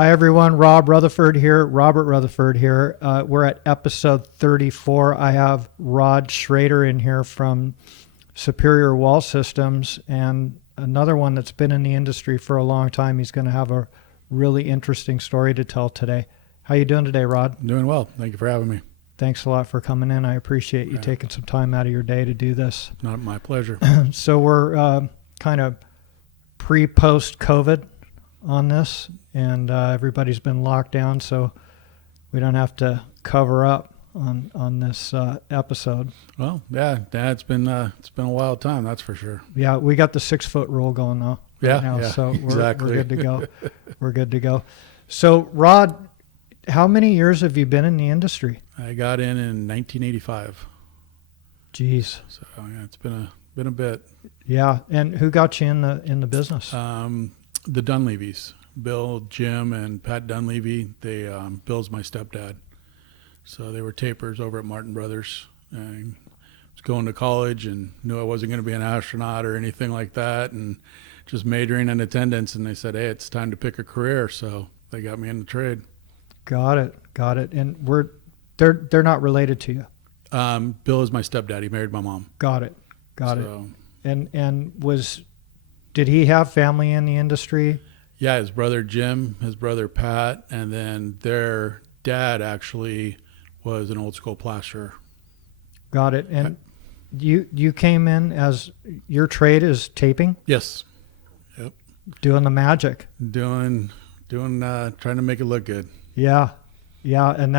Hi, everyone. Robert Rutherford here. We're at episode 34. I have Rod Schrader in here from Superior Wall Systems, and another one that's been in the industry for a long time. He's going to have a really interesting story to tell today. How you doing today, Rod? Doing well. Thank you for having me. Thanks a lot for coming in. I appreciate you taking some time out of your day to do this. Not my pleasure. So we're kind of pre-post COVID on this, and everybody's been locked down, so we don't have to cover up on this episode. Well, yeah, it's been a wild time, that's for sure. Yeah, we got the 6-foot rule going now. So exactly. We're good to go. We're good to go. So, Rod, how many years have you been in the industry? I got in 1985. Jeez. So yeah, it's been a bit. Yeah, and who got you in the business? The Dunleavys, Bill, Jim, and Pat Dunleavy. Bill's my stepdad. So they were tapers over at Martin Brothers. I was going to college and knew I wasn't going to be an astronaut or anything like that, and just majoring in attendance. And they said, "Hey, it's time to pick a career." So they got me in the trade. Got it. And they're not related to you. Bill is my stepdad. He married my mom. Got it. And did he have family in the industry? Yeah, his brother Jim, his brother Pat, and then their dad actually was an old school plasterer. Got it. And you came in as your trade is taping? Yes. Yep. Doing the magic. Doing trying to make it look good. Yeah. And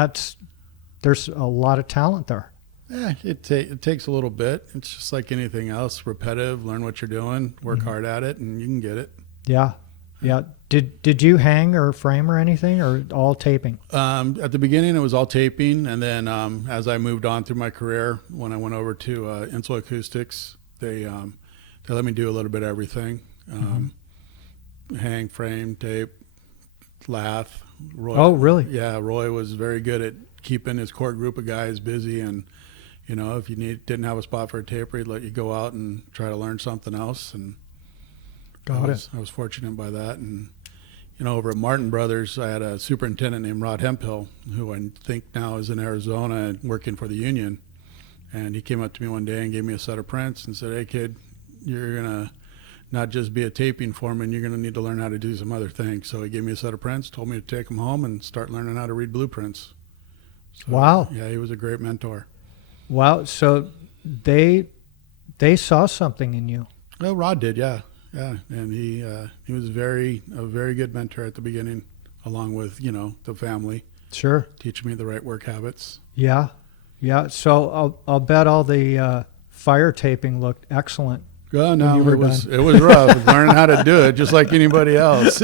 there's a lot of talent there. Yeah, it takes a little bit. It's just like anything else, repetitive. Learn what you're doing, work hard at it, and you can get it. Yeah. Did you hang or frame or anything, or all taping? At the beginning, it was all taping, and then as I moved on through my career, when I went over to Insular Acoustics, they let me do a little bit of everything: hang, frame, tape, lath. Roy, oh, really? Yeah, Roy was very good at keeping his core group of guys busy, and if you didn't have a spot for a taper, he'd let you go out and try to learn something else. And I was fortunate by that. And over at Martin Brothers, I had a superintendent named Rod Hemphill, who I think now is in Arizona working for the union. And he came up to me one day and gave me a set of prints and said, "Hey, kid, you're gonna not just be a taping foreman, you're gonna need to learn how to do some other things." So he gave me a set of prints, told me to take them home and start learning how to read blueprints. So, wow. Yeah, he was a great mentor. Wow. So they saw something in you. Oh, Rod did, yeah, and he was a very good mentor at the beginning, along with the family. Sure. Teaching me the right work habits. Yeah. So I'll bet all the fire taping looked excellent. Oh no, it was rough. Learning how to do it just like anybody else.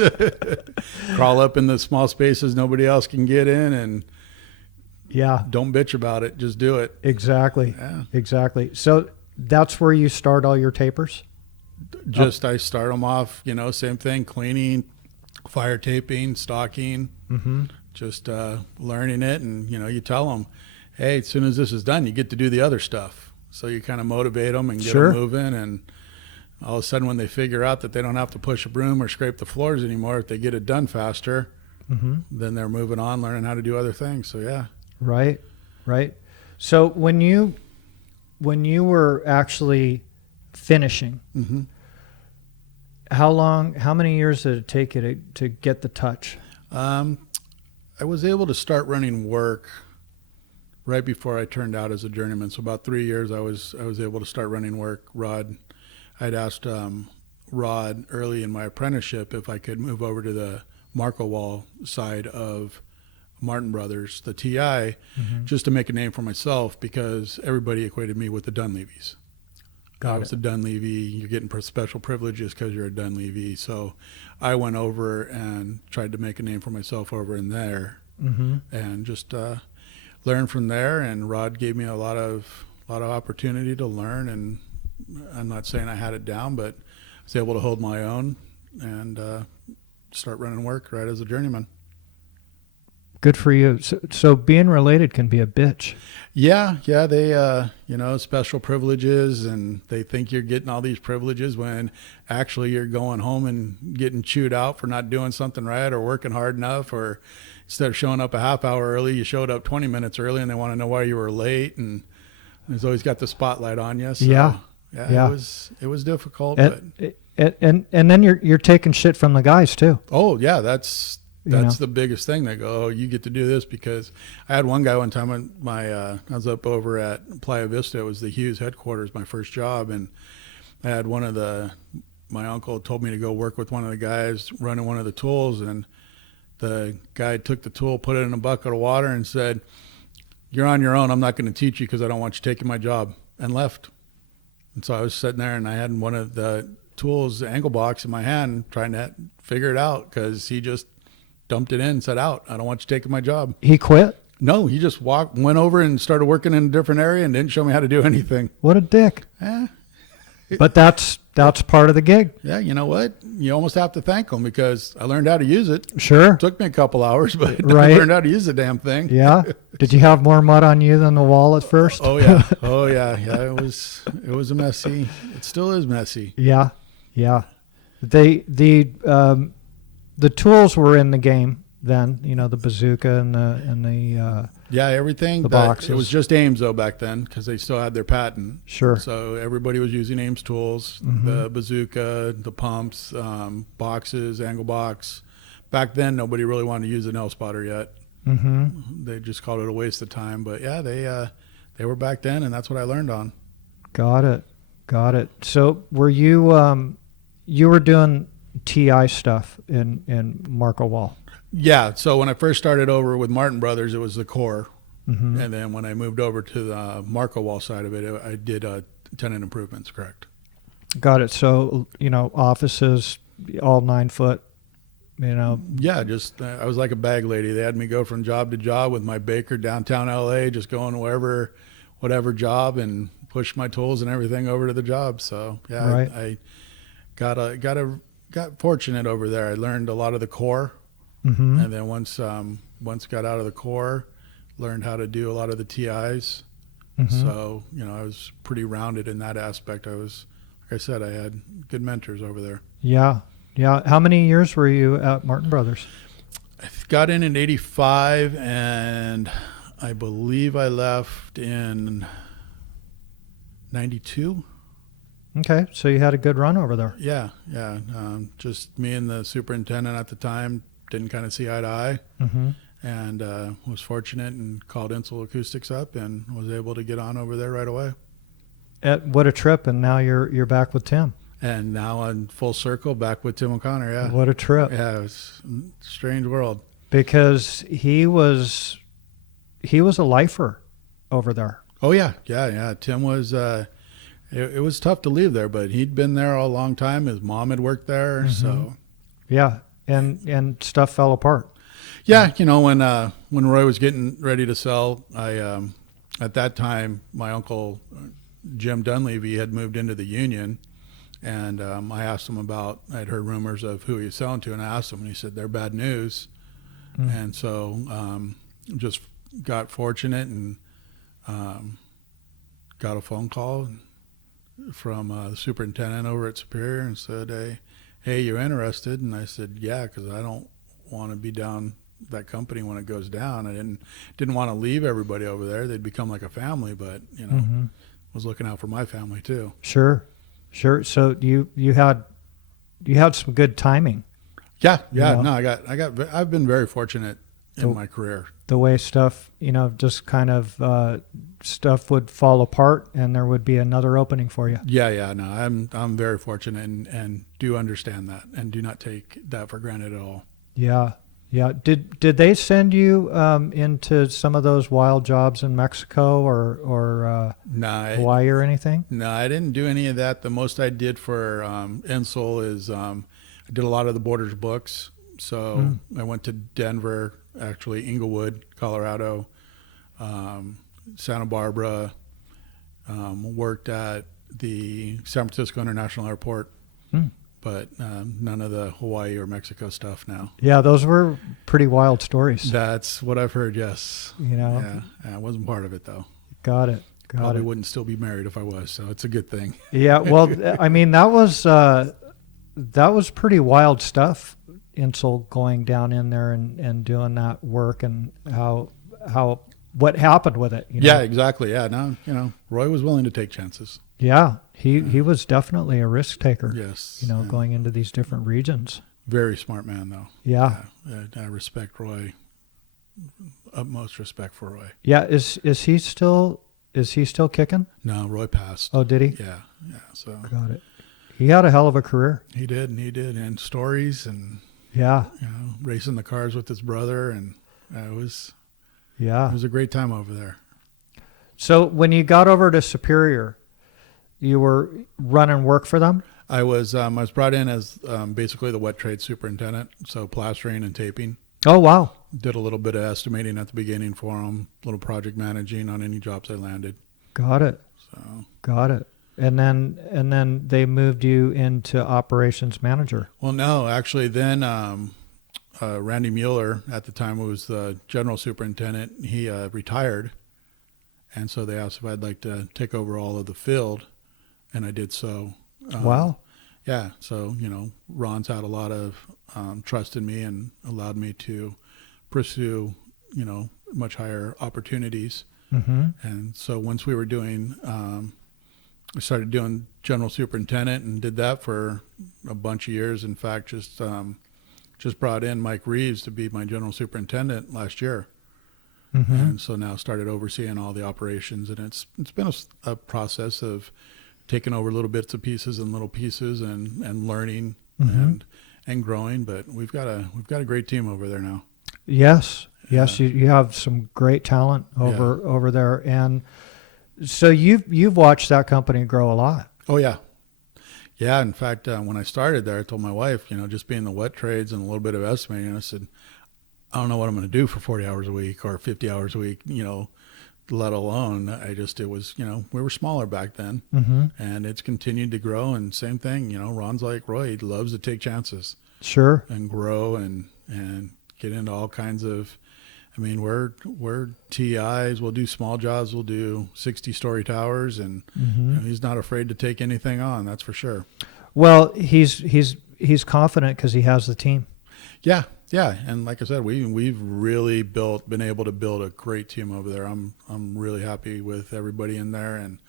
Crawl up in the small spaces nobody else can get in, and don't bitch about it. Just do it. Exactly. Yeah. Exactly. So that's where you start all your tapers? I start them off, same thing, cleaning, fire taping, stocking, just learning it. And, you tell them, hey, as soon as this is done, you get to do the other stuff. So you kind of motivate them and get them moving. And all of a sudden when they figure out that they don't have to push a broom or scrape the floors anymore, if they get it done faster, then they're moving on, learning how to do other things. So, yeah. Right. So when you were actually finishing, how many years did it take you to get the touch? I was able to start running work right before I turned out as a journeyman. So about 3 years I was able to start running work. I'd asked Rod early in my apprenticeship if I could move over to the Marco Wall side of Martin Brothers, the TI, just to make a name for myself, because everybody equated me with the Dunleavys. I was a Dunleavy. You're getting special privileges because you're a Dunleavy. So I went over and tried to make a name for myself over in there, and just learn from there. And Rod gave me a lot of opportunity to learn. And I'm not saying I had it down, but I was able to hold my own and start running work right as a journeyman. Good for you. So being related can be a bitch. Yeah, they, special privileges, and they think you're getting all these privileges when actually you're going home and getting chewed out for not doing something right or working hard enough, or instead of showing up a half hour early, you showed up 20 minutes early and they want to know why you were late. And there's always got the spotlight on you. So, Yeah. it was difficult. And then you're taking shit from the guys too. Oh yeah, that's the biggest thing. They go, oh, you get to do this, because I had one guy one time when I was up over at Playa Vista. It was the Hughes headquarters, my first job, and I had my uncle told me to go work with one of the guys running one of the tools, and the guy took the tool, put it in a bucket of water, and said, "You're on your own. I'm not going to teach you because I don't want you taking my job," and left. And so I was sitting there, and I had one of the tools, the angle box, in my hand, trying to figure it out, because he just dumped it in and said, "Out. I don't want you taking my job." He quit? No, he just went over and started working in a different area and didn't show me how to do anything. What a dick. Eh. But that's part of the gig. Yeah, you know what? You almost have to thank him, because I learned how to use it. Sure. It took me a couple hours, but right. I learned how to use the damn thing. Yeah. Did you have more mud on you than the wall at first? Oh yeah. Oh yeah. Yeah. It was a messy. It still is messy. Yeah. Yeah. The tools were in the game then, the bazooka and the everything. The boxes. It was just Ames though back then, because they still had their patent. Sure. So everybody was using Ames tools, the bazooka, the pumps, boxes, angle box. Back then, nobody really wanted to use a nail spotter yet. Mm-hmm. They just called it a waste of time. But yeah, they were back then, and that's what I learned on. Got it. So were you you were doing TI stuff in Marco Wall? Yeah. So when I first started over with Martin Brothers, it was the core. Mm-hmm. And then when I moved over to the Marco Wall side of it, I did tenant improvements, correct. Got it. So, offices, all 9 foot, Yeah, just I was like a bag lady. They had me go from job to job with my baker downtown LA, just going whatever job, and push my tools and everything over to the job. So yeah, right. I got fortunate over there. I learned a lot of the core. Mm-hmm. And then once got out of the core, learned how to do a lot of the TIs. Mm-hmm. So, I was pretty rounded in that aspect. Like I said, I had good mentors over there. Yeah. How many years were you at Martin Brothers? I got in 85, and I believe I left in 92. Okay. So you had a good run over there. Yeah. Just me and the superintendent at the time didn't kind of see eye to eye. Mm-hmm. And was fortunate and called Insel Acoustics up and was able to get on over there right away. What a trip. And now you're back with Tim. And now I'm full circle back with Tim O'Connor. Yeah. What a trip. Yeah, it was a strange world. Because he was a lifer over there. Oh yeah. Tim was. It was tough to leave there, but he'd been there a long time. His mom had worked there, Mm-hmm. so. Yeah, and stuff fell apart. Yeah, when Roy was getting ready to sell, I at that time my uncle Jim Dunleavy had moved into the union, and I asked him I'd heard rumors of who he was selling to, and I asked him, and he said they're bad news, and so just got fortunate and got a phone call from the superintendent over at Superior and said, hey, you interested? And I said, yeah, because I don't want to be down that company when it goes down. I didn't want to leave everybody over there. They'd become like a family, but Mm-hmm. was looking out for my family too. Sure. So you had some good timing. Yeah. No, I've been very fortunate in my career. The way stuff, just kind of stuff would fall apart, and there would be another opening for you. Yeah. No, I'm very fortunate and do understand that and do not take that for granted at all. Yeah. Did they send you into some of those wild jobs in Mexico or Hawaii or anything? No, I didn't do any of that. The most I did for Insel is I did a lot of the Borders books. So I went to Denver, actually Inglewood, Colorado, Santa Barbara, worked at the San Francisco International Airport, but none of the Hawaii or Mexico stuff now. Yeah, those were pretty wild stories. That's what I've heard. Yes. You know, Yeah. I wasn't part of it though. got it. Got Probably it. wouldn't still be married if I was, so it's a good thing. Yeah, well, I mean, that was pretty wild stuff. Insel going down in there and doing that work, and what happened with it. You know? Yeah, exactly. Yeah, no, Roy was willing to take chances. Yeah, he was definitely a risk taker. Yes. Going into these different regions. Very smart man, though. Yeah. I respect Roy. Utmost respect for Roy. Yeah. Is he still kicking? No, Roy passed. Oh, did he? Yeah. So Got it. He had a hell of a career. he did, and stories, and Yeah. racing the cars with his brother, and it was Yeah. a great time over there. So when you got over to Superior, you were running work for them? I was brought in as basically the wet trade superintendent, so plastering and taping. Oh, wow. Did a little bit of estimating at the beginning for them, a little project managing on any jobs I landed. Got it. So, Got it. And then they moved you into operations manager. well, no, actually, then Randy Mueller at the time was the general superintendent. He retired, and so they asked if I'd like to take over all of the field, and I did so. Wow. Yeah, so Ron's had a lot of trust in me and allowed me to pursue much higher opportunities. Mm-hmm. And so once we were doing, I started doing general superintendent and did that for a bunch of years. In fact, just brought in Mike Reeves to be my general superintendent last year. Mm-hmm. And so now started overseeing all the operations, and it's been a process of taking over little bits of pieces and little pieces and learning Mm-hmm. and growing. But we've got a great team over there now. Yes. Yes. You have some great talent over there. And so you've watched that company grow a lot. Oh yeah. Yeah. In fact, when I started there, I told my wife, just being the wet trades and a little bit of estimating, I said, I don't know what I'm going to do for 40 hours a week or 50 hours a week, let alone it was, we were smaller back then, Mm-hmm. and it's continued to grow. And same thing, Ron's like Roy, he loves to take chances Sure. and grow and get into all kinds of, we're TIs, we'll do small jobs, we'll do 60-story towers, and Mm-hmm. he's not afraid to take anything on, that's for sure. Well, he's confident because he has the team. Yeah. And like I said, we've really been able to build a great team over there. I'm really happy with everybody in there, and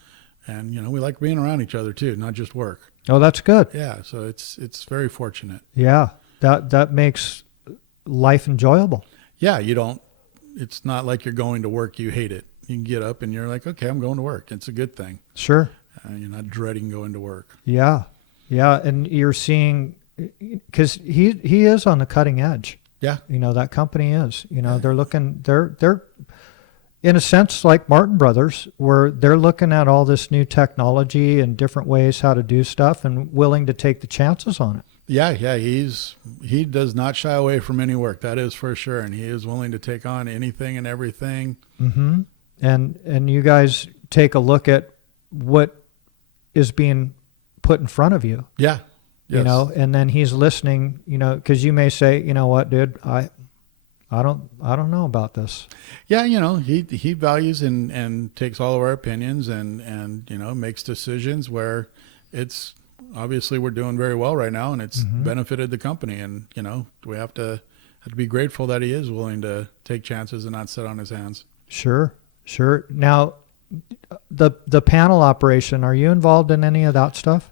we like being around each other too, not just work. Oh, that's good. Yeah. So it's very fortunate. Yeah. That makes life enjoyable. Yeah. It's not like you're going to work, you hate it. You can get up and you're like, okay, I'm going to work. It's a good thing. Sure. You're not dreading going to work. Yeah. Yeah. And you're seeing, because he is on the cutting edge. Yeah. That company is, they're in a sense like Martin Brothers, where they're looking at all this new technology and different ways how to do stuff and willing to take the chances on it. Yeah. He does not shy away from any work. That is for sure. And he is willing to take on anything and everything. Mm-hmm. And you guys take a look at what is being put in front of you. Yeah. Yes. And then he's listening, because you may say, you know what, dude, I don't know about this. Yeah, he values and takes all of our opinions and makes decisions where it's obviously we're doing very well right now, and it's Mm-hmm. benefited the company, and we have to be grateful that he is willing to take chances and not sit on his hands. Sure. Now, the panel operation, are you involved in any of that stuff?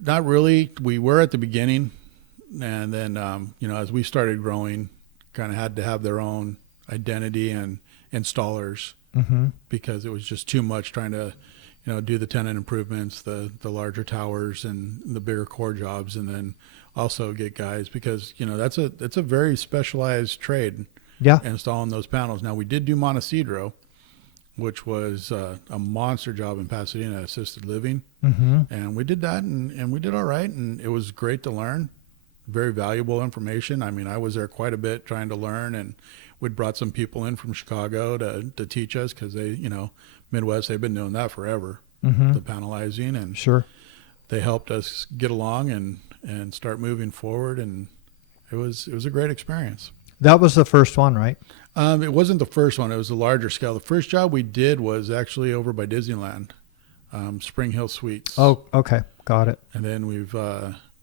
Not really. We were at the beginning, and then as we started growing, kind of had to have their own identity and installers, Mm-hmm. because it was just too much trying to do the tenant improvements, the larger towers and the bigger core jobs, and then also get guys, because that's a very specialized trade. Yeah. Installing those panels. Now we did do Montecedro, which was a monster job in Pasadena, assisted living. Mm-hmm. And we did that, and we did all right, and it was great to learn. Very valuable information. I was there quite a bit trying to learn, and we'd brought some people in from Chicago to teach us, because they, Midwest, they've been doing that forever, Mm-hmm. the panelizing. And Sure. they helped us get along and start moving forward, and it was a great experience. That was the first one, right? It wasn't the first one. It was a larger scale. The first job we did was actually over by Disneyland, Spring Hill Suites. Oh, okay. Got it. And then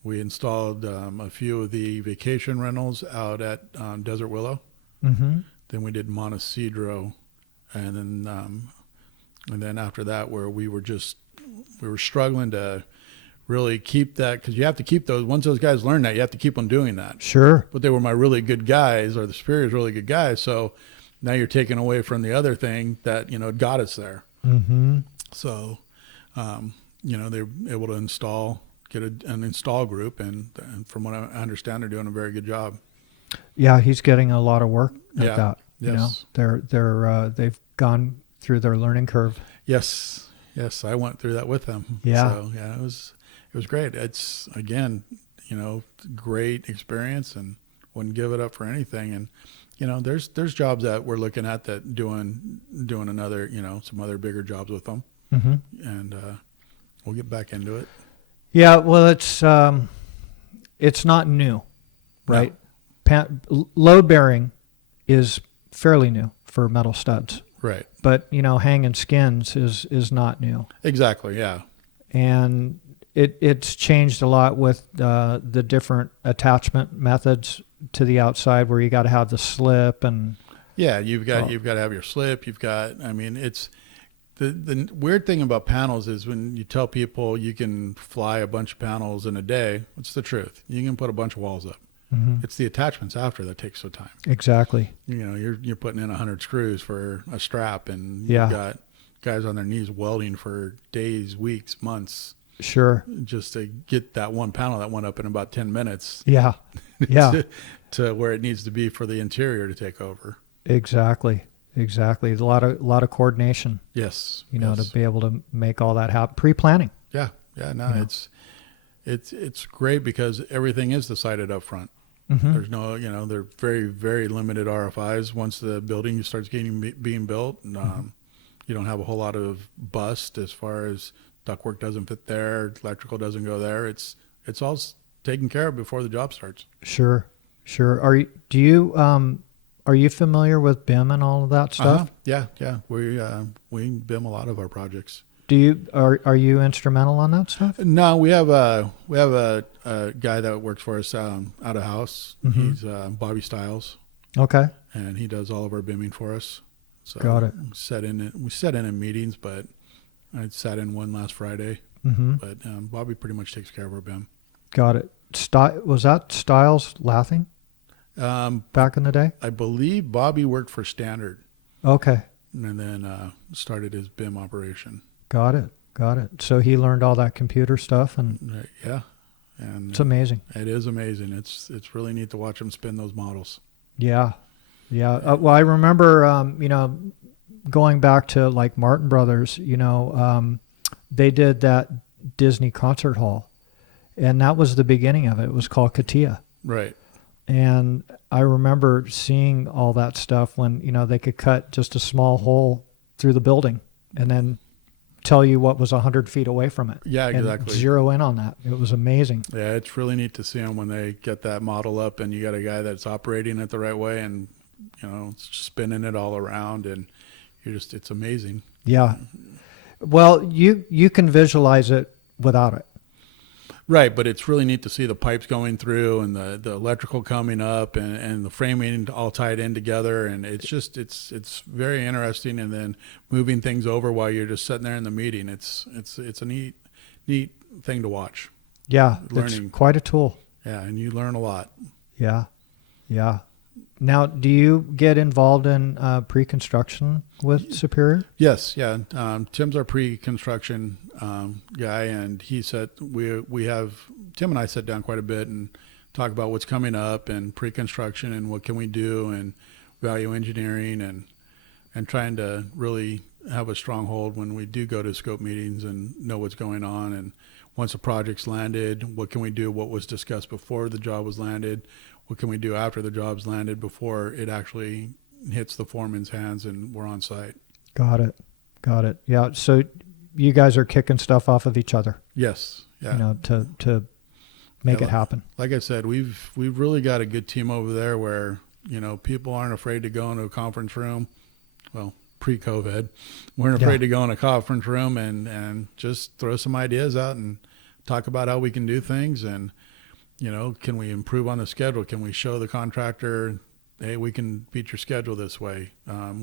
we installed a few of the vacation rentals out at Desert Willow. Mm-hmm. Then we did Montecedro, and then after that, where we were struggling to really keep that, because you have to keep those. Once those guys learn that, you have to keep on doing that. Sure. But they were my really good guys, or the superiors really good guys. So now you're taking away from the other thing that got us there. Mm-hmm. So they're able to get an install group, and from what I understand, they're doing a very good job. Yeah, he's getting a lot of work at that. Yes. They've gone through their learning curve. Yes. I went through that with them. Yeah. So it was great. It's again, great experience, and wouldn't give it up for anything. And there's jobs that we're looking at that doing another, some other bigger jobs with them, Mm-hmm. and we'll get back into it. Yeah, well, it's not new, right? Load bearing is fairly new for metal studs, Right. but hanging skins is not new, Exactly. Yeah. and it's changed a lot with the different attachment methods to the outside, where you got to have the slip and Yeah. You've got to have your slip. It's the weird thing about panels is when you tell people you can fly a bunch of panels in a day, it's the truth. You can put a bunch of walls up. Mm-hmm. It's the attachments after that takes so time. Exactly. You're putting in 100 screws for a strap, and Yeah. you've got guys on their knees welding for days, weeks, months, Sure. just to get that one panel that went up in about 10 minutes. Yeah. Yeah. to where it needs to be for the interior to take over. Exactly. A lot of coordination, Yes. to be able to make all that happen. Pre-planning. Yeah. No, it's great because everything is decided up front. Mm-hmm. There's no, they're very, very limited RFIs once the building starts being built. And, you don't have a whole lot of bust as far as ductwork doesn't fit there, electrical doesn't go there. It's all taken care of before the job starts. Sure. Are you familiar with BIM and all of that stuff? Yeah. We BIM a lot of our projects. Are you instrumental on that stuff? No, we have a guy that works for us out of house. Mm-hmm. He's Bobby Stiles, Okay. and he does all of our BIMing for us. So Got it. We set in meetings, but I sat in one last Friday. Mm-hmm. But Bobby pretty much takes care of our BIM. Got it. Was that Styles Lathing back in the day? I believe Bobby worked for Standard, Okay. and then started his BIM operation. Got it. So he learned all that computer stuff, and Yeah, and it's amazing. It is amazing. It's really neat to watch him spin those models. Yeah. Well, I remember, going back to like Martin Brothers, they did that Disney concert hall, and that was the beginning of it. It was called Katia. Right. And I remember seeing all that stuff when, they could cut just a small hole through the building and then tell you what was 100 feet away from it. Yeah, and exactly. zero in on that. It was amazing. Yeah, it's really neat to see them when they get that model up and you got a guy that's operating it the right way and, spinning it all around, and it's amazing. Yeah. Well, you can visualize it without it. Right, but it's really neat to see the pipes going through and the electrical coming up and the framing all tied in together, and it's very interesting. And then moving things over while you're just sitting there in the meeting, it's a neat thing to watch. Yeah, Learning. it's quite a tool. Yeah, and you learn a lot. Yeah. Now, do you get involved in pre-construction with Superior? Yes, yeah. Tim's our pre-construction guy, and he said Tim and I sat down quite a bit and talk about what's coming up and pre-construction and what can we do and value engineering and trying to really have a strong hold when we do go to scope meetings and know what's going on. And once a project's landed, what can we do? What was discussed before the job was landed? What can we do after the job's landed before it actually hits the foreman's hands and we're on site? Got it. Yeah. So you guys are kicking stuff off of each other. Yes. Yeah. you know, to make Yeah, it happen. Like I said, we've really got a good team over there where, you know, people aren't afraid to go into a conference room. Well, pre-COVID, weren't afraid to go in a conference room and just throw some ideas out and talk about how we can do things. And, you know, can we improve on the schedule? Can we show the contractor, hey, we can beat your schedule this way.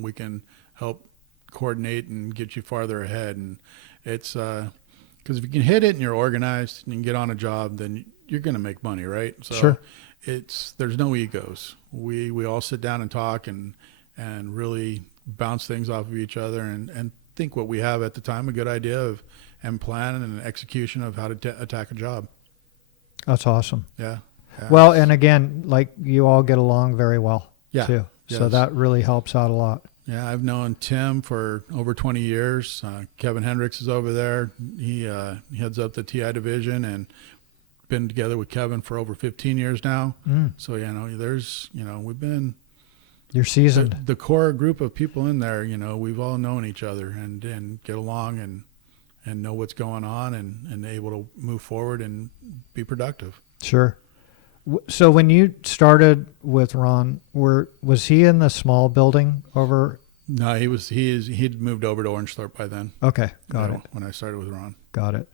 We can help coordinate and get you farther ahead. And it's because if you can hit it and you're organized and you can get on a job, then you're going to make money, right? So Sure. there's no egos. We all sit down and talk and really bounce things off of each other and think what we have at the time, a good idea of, and plan and execution of how to attack a job. That's awesome. Yeah. Well, and again, like you all get along very well too. So Yes. that really helps out a lot. Yeah, I've known Tim for over 20 years. Kevin Hendricks is over there. He heads up the TI division and been together with Kevin for over 15 years now. So, you know, we've been You're seasoned. the core group of people in there, you know, we've all known each other and get along and know what's going on and able to move forward and be productive. Sure. So when you started with Ron, was he in the small building over? No, he'd moved over to Orangethorpe by then. Okay, got it. When I started with Ron. Got it.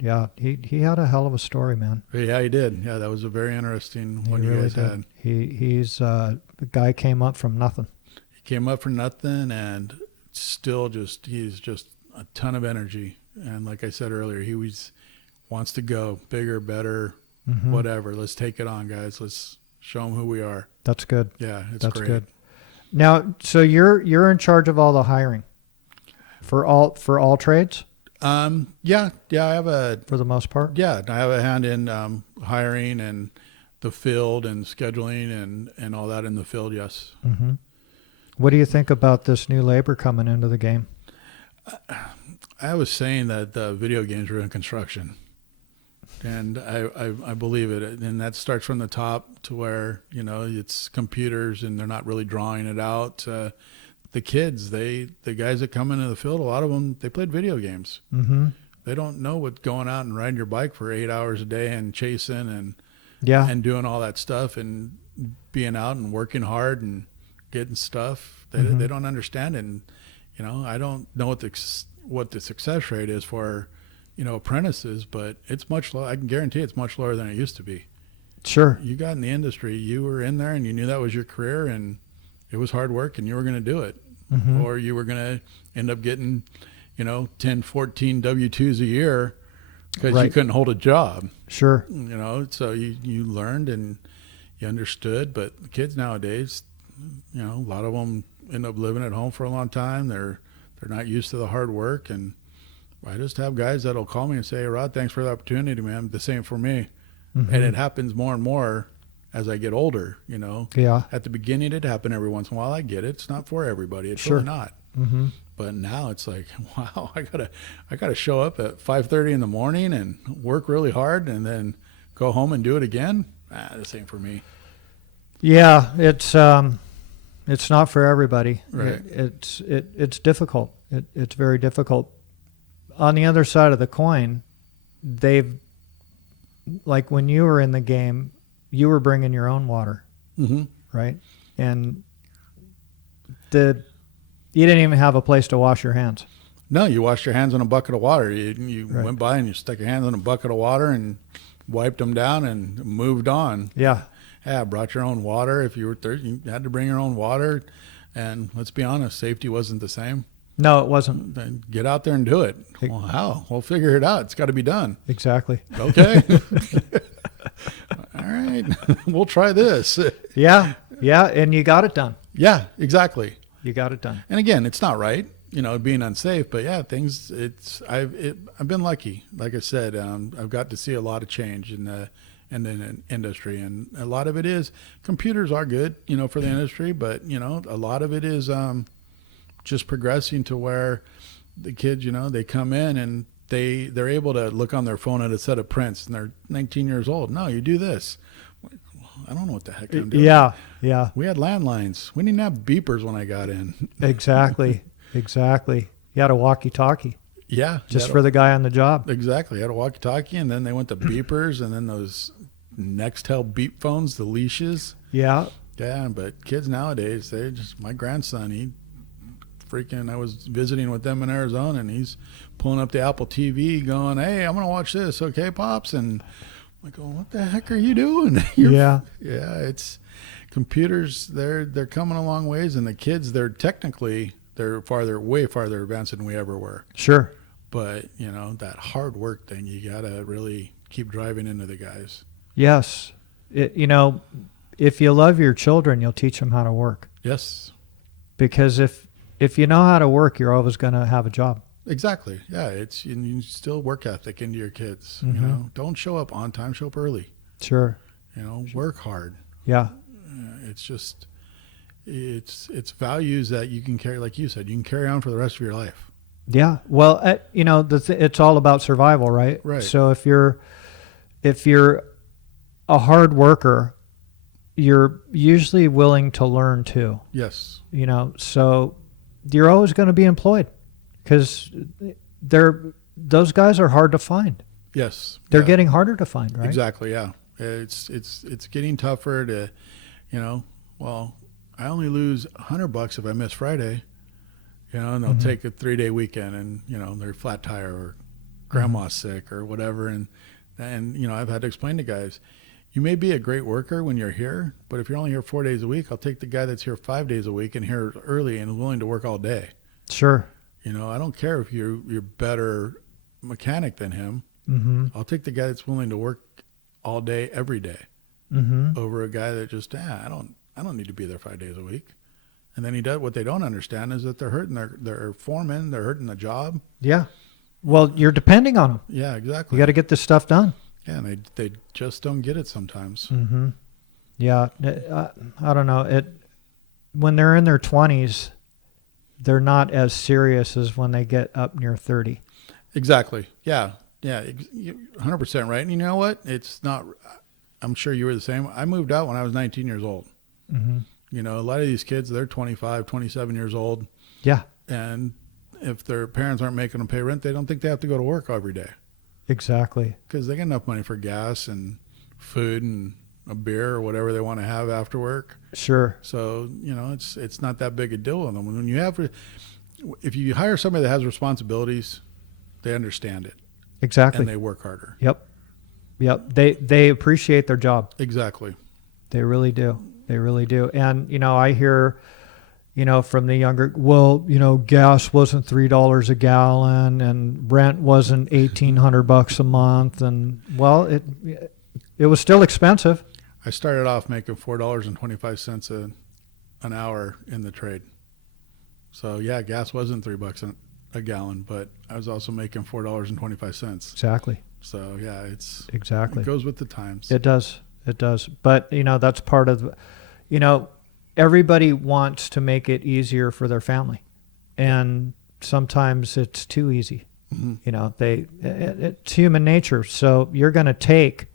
Yeah, he had a hell of a story, man. Yeah, he did. Yeah, that was a very interesting one He you really guys had. He's the guy came up from nothing. He came up for nothing and still he's just a ton of energy. And like I said earlier, he wants to go bigger, better, whatever. Let's take it on, guys. Let's show them who we are. That's good. Yeah, That's great. good. Now, so you're in charge of all the hiring for all trades Yeah, I have for the most part. I have a hand in hiring and the field and scheduling and all that in the field. Yes. Mm-hmm. What do you think about this new labor coming into the game? I was saying that the video games are in construction, and I believe it. And that starts from the top to where, you know, it's computers and they're not really drawing it out. The kids, the guys that come into the field, a lot of them, they played video games. Mm-hmm. They don't know what going out and riding your bike for 8 hours a day and chasing and doing all that stuff and being out and working hard and getting stuff. They don't understand it. And, you know, I don't know what the success rate is for, you know, apprentices, but it's much lower. I can guarantee it's much lower than it used to be. Sure. You got in the industry, you were in there and you knew that was your career and it was hard work and you were going to do it. Or you were going to end up getting, you know, 10, 14 W-2s a year because you couldn't hold a job. Sure. You know, so you learned and you understood. But the kids nowadays, you know, a lot of them end up living at home for a long time. They're not used to the hard work. And I just have guys that'll call me and say, hey, Rod, thanks for the opportunity, man. The same for me. And it happens more and more as I get older, you know. Yeah. At the beginning, it happened every once in a while. I get it. It's not for everybody. It's Sure. really not. Mm-hmm. But now it's like, wow, I gotta show up at 5:30 in the morning and work really hard and then go home and do it again. This ain't for me. Yeah, it's not for everybody. Right. It's difficult. It's very difficult. On the other side of the coin, like when you were in the game, you were bringing your own water, right? And you didn't even have a place to wash your hands. No, you washed your hands in a bucket of water. You Right. went by and you stuck your hands in a bucket of water and wiped them down and moved on. Yeah. Yeah, brought your own water. If you were thirsty, you had to bring your own water. And let's be honest, safety wasn't the same. No, it wasn't. Then get out there and do it. Well, how? We'll figure it out. It's got to be done. Exactly. Okay. All right. We'll try this. Yeah. And you got it done. Yeah, exactly. You got it done. And again, it's not right, you know, being unsafe, but yeah, I've been lucky. Like I said, I've got to see a lot of change in the industry, and a lot of it is computers are good, you know, for the industry, but you know, a lot of it is just progressing to where the kids, you know, they come in and they're able to look on their phone at a set of prints and they're 19 years old. No, you do this. I don't know what the heck I'm doing. Yeah. We had landlines. We didn't have beepers when I got in. Exactly. You had a walkie-talkie. Yeah. just for the guy on the job. Exactly. Had a walkie-talkie, and then they went to beepers, and then those Nextel beep phones, the leashes. Yeah. Yeah, but kids nowadays, they just, my grandson, he freaking, I was visiting with them in Arizona, and he's pulling up the Apple TV going, hey, I'm going to watch this. Okay, Pops. And I'm like, oh, what the heck are you doing? Yeah. Yeah, it's computers, they're coming a long ways, and the kids, they're way farther advanced than we ever were. Sure. But, you know, that hard work thing, you got to really keep driving into the guys. Yes. You know, if you love your children, you'll teach them how to work. Yes. Because if you know how to work, you're always going to have a job. Exactly. Yeah, you still work ethic into your kids. You Mm-hmm. know, don't show up on time, show up early. Sure. You know, work hard. Yeah. It's just, it's values that you can carry, like you said, you can carry on for the rest of your life. Yeah. Well, you know, it's all about survival, right? Right. So if you're a hard worker, you're usually willing to learn too. Yes. You know, so you're always going to be employed because those guys are hard to find. Yes. They're Yeah. getting harder to find, right? Exactly. Yeah. It's getting tougher to, you know, well, I only lose $100 if I miss Friday, you know, and they'll take a 3-day weekend, and, you know, they're flat tire or grandma's sick or whatever. And, you know, I've had to explain to guys, you may be a great worker when you're here, but if you're only here 4 days a week, I'll take the guy that's here 5 days a week and here early and is willing to work all day. Sure. You know, I don't care if you're better mechanic than him. Mm-hmm. I'll take the guy that's willing to work all day, every day, Mm-hmm. over a guy that just, I don't need to be there 5 days a week. And then he does, what they don't understand is that they're hurting their foreman, they're hurting the job. Yeah. Well, you're depending on them. Yeah, exactly. You got to get this stuff done. Yeah, and they just don't get it sometimes. Mm-hmm. Yeah. I don't know. When they're in their 20s, they're not as serious as when they get up near 30. Exactly. Yeah. Yeah. 100% right. And you know what? It's not, I'm sure you were the same. I moved out when I was 19 years old. Mm-hmm. You know, a lot of these kids, they're 25, 27 years old. Yeah. And if their parents aren't making them pay rent, they don't think they have to go to work every day Exactly. because they get enough money for gas and food and a beer or whatever they want to have after work. Sure. So, you know, it's not that big a deal with them. If you hire somebody that has responsibilities, they understand it. Exactly. And they work harder. Yep. They appreciate their job. Exactly. They really do. They really do. And, you know, I hear, you know, from the younger, well, you know, gas wasn't $3 a gallon and rent wasn't $1,800 a month. And, well, it was still expensive. I started off making $4.25 an hour in the trade. So, yeah, gas wasn't $3 a gallon, but I was also making $4.25. Exactly. So, yeah, Exactly. it goes with the times. It does. It does. But, you know, that's part of, you know, everybody wants to make it easier for their family. And sometimes it's too easy. Mm-hmm. You know, it's human nature. So you're going to take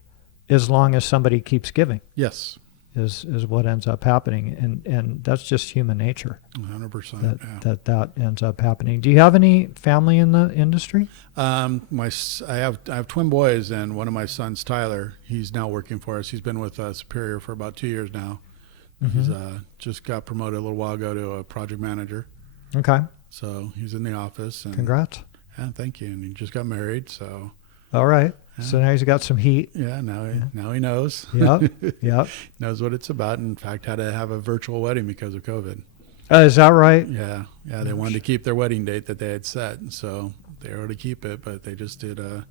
as long as somebody keeps giving Yes. is what ends up happening. And that's just human nature 100%. that ends up happening. Do you have any family in the industry? I have twin boys, and one of my sons, Tyler, he's now working for us. He's been with Superior for about 2 years now. Mm-hmm. He's just got promoted a little while ago to a project manager. Okay. So he's in the office. And, Congrats. Yeah, thank you. And he just got married. So All right. Yeah. So now he's got some heat. yeah, now he knows. Yep. Yep. Knows what it's about. In fact, had to have a virtual wedding because of COVID. Is that right? Yeah. They wanted to keep their wedding date that they had set, so they were to keep it, but they just did a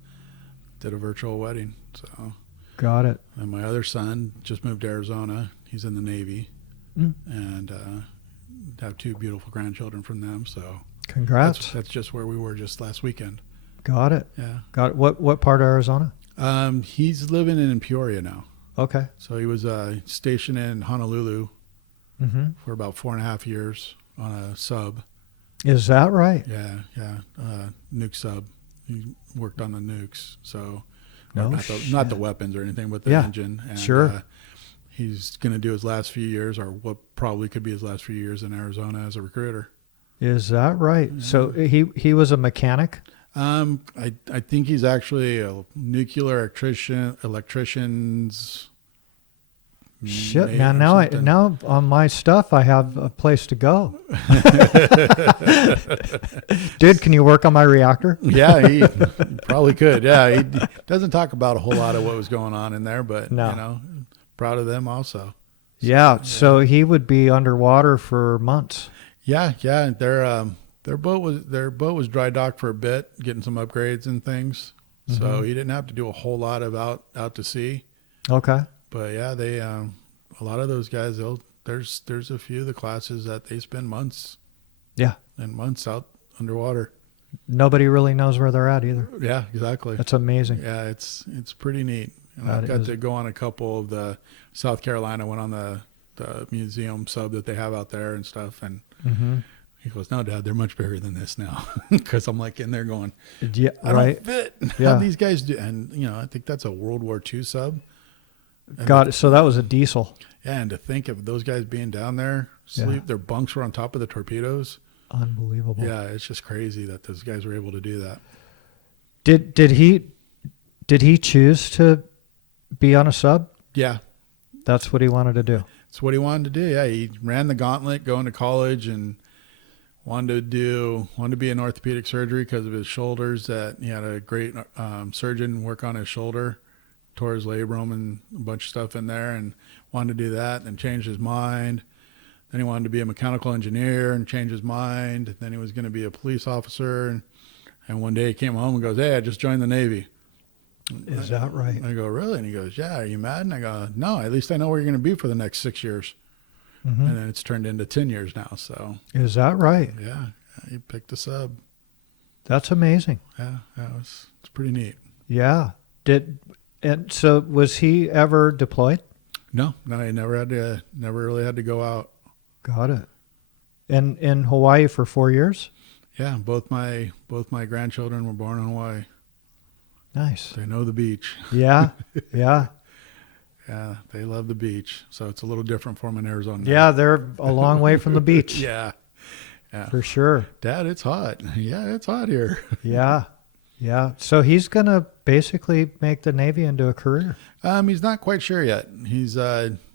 virtual wedding. So. Got it. And my other son just moved to Arizona. He's in the Navy, and have 2 beautiful grandchildren from them. So Congrats. that's just where we were just last weekend. Got it. Yeah. Got it. What part of Arizona? He's living in Peoria now. Okay. So he was stationed in Honolulu Mm-hmm. for about 4.5 years on a sub. Is that right? Yeah. Nuke sub. He worked on the nukes. So No not the weapons or anything, but the Yeah. engine. And, Sure. he's going to do his last few years, or what probably could be his last few years in Arizona as a recruiter. Is that right? Yeah. So he was a mechanic? I think he's actually a nuclear electrician's Shit, mate man! or Now something. now on my stuff, I have a place to go. Dude, can you work on my reactor? Yeah, he probably could. Yeah, he doesn't talk about a whole lot of what was going on in there, but No. proud of them also. So, Yeah, yeah, so he would be underwater for months. yeah. Their boat was dry docked for a bit, getting some upgrades and things. So Hmm. he didn't have to do a whole lot of out to sea. Okay. But yeah, they a lot of those guys. There's a few of the classes that they spend months Yeah. and months out underwater. Nobody really knows where they're at either. Yeah, exactly. That's amazing. Yeah, it's pretty neat. And That I've got is. to go on a couple of the South Carolina, went on the museum sub that they have out there and stuff. And Hmm. he goes, "No, Dad, they're much bigger than this now." Because I'm like in there going, Yeah. "I Right. don't fit." Yeah. How these guys do? And I think that's a World War II sub. And Got it. So that was a diesel. yeah, and to think of those guys being down there, sleep, their bunks were on top of the torpedoes. Unbelievable. Yeah, it's just crazy that those guys were able to do that. Did he choose to be on a sub? Yeah, That's what he wanted to do. it's what he wanted to do. Yeah, he ran the gauntlet going to college and wanted to be in orthopedic surgery because of his shoulders. That he had a great surgeon work on his shoulder, tore his labrum and a bunch of stuff in there, and wanted to do that. Then changed his mind. Then he wanted to be a mechanical engineer and changed his mind. Then he was going to be a police officer. And one day he came home and goes, "Hey, I just joined the Navy." Is that right? I go, "Really?" And he goes, "Yeah, are you mad?" And I go, "No, at least I know where you're going to be for the next 6 years." Hmm. And then it's turned into 10 years now. So, Is that right? yeah, he picked a sub. That's amazing. Yeah, it's pretty neat. Yeah. And so was he ever deployed? No, he never really had to go out. Got it. And in Hawaii for 4 years? Yeah, both my grandchildren were born in Hawaii. Nice. They know the beach. Yeah. Yeah. Yeah, they love the beach. So it's a little different for them in Arizona. Yeah, they're a long way from the beach. Yeah. For sure. Dad, it's hot. Yeah, it's hot here. Yeah. Yeah. So he's going to basically make the Navy into a career. He's not quite sure yet. He's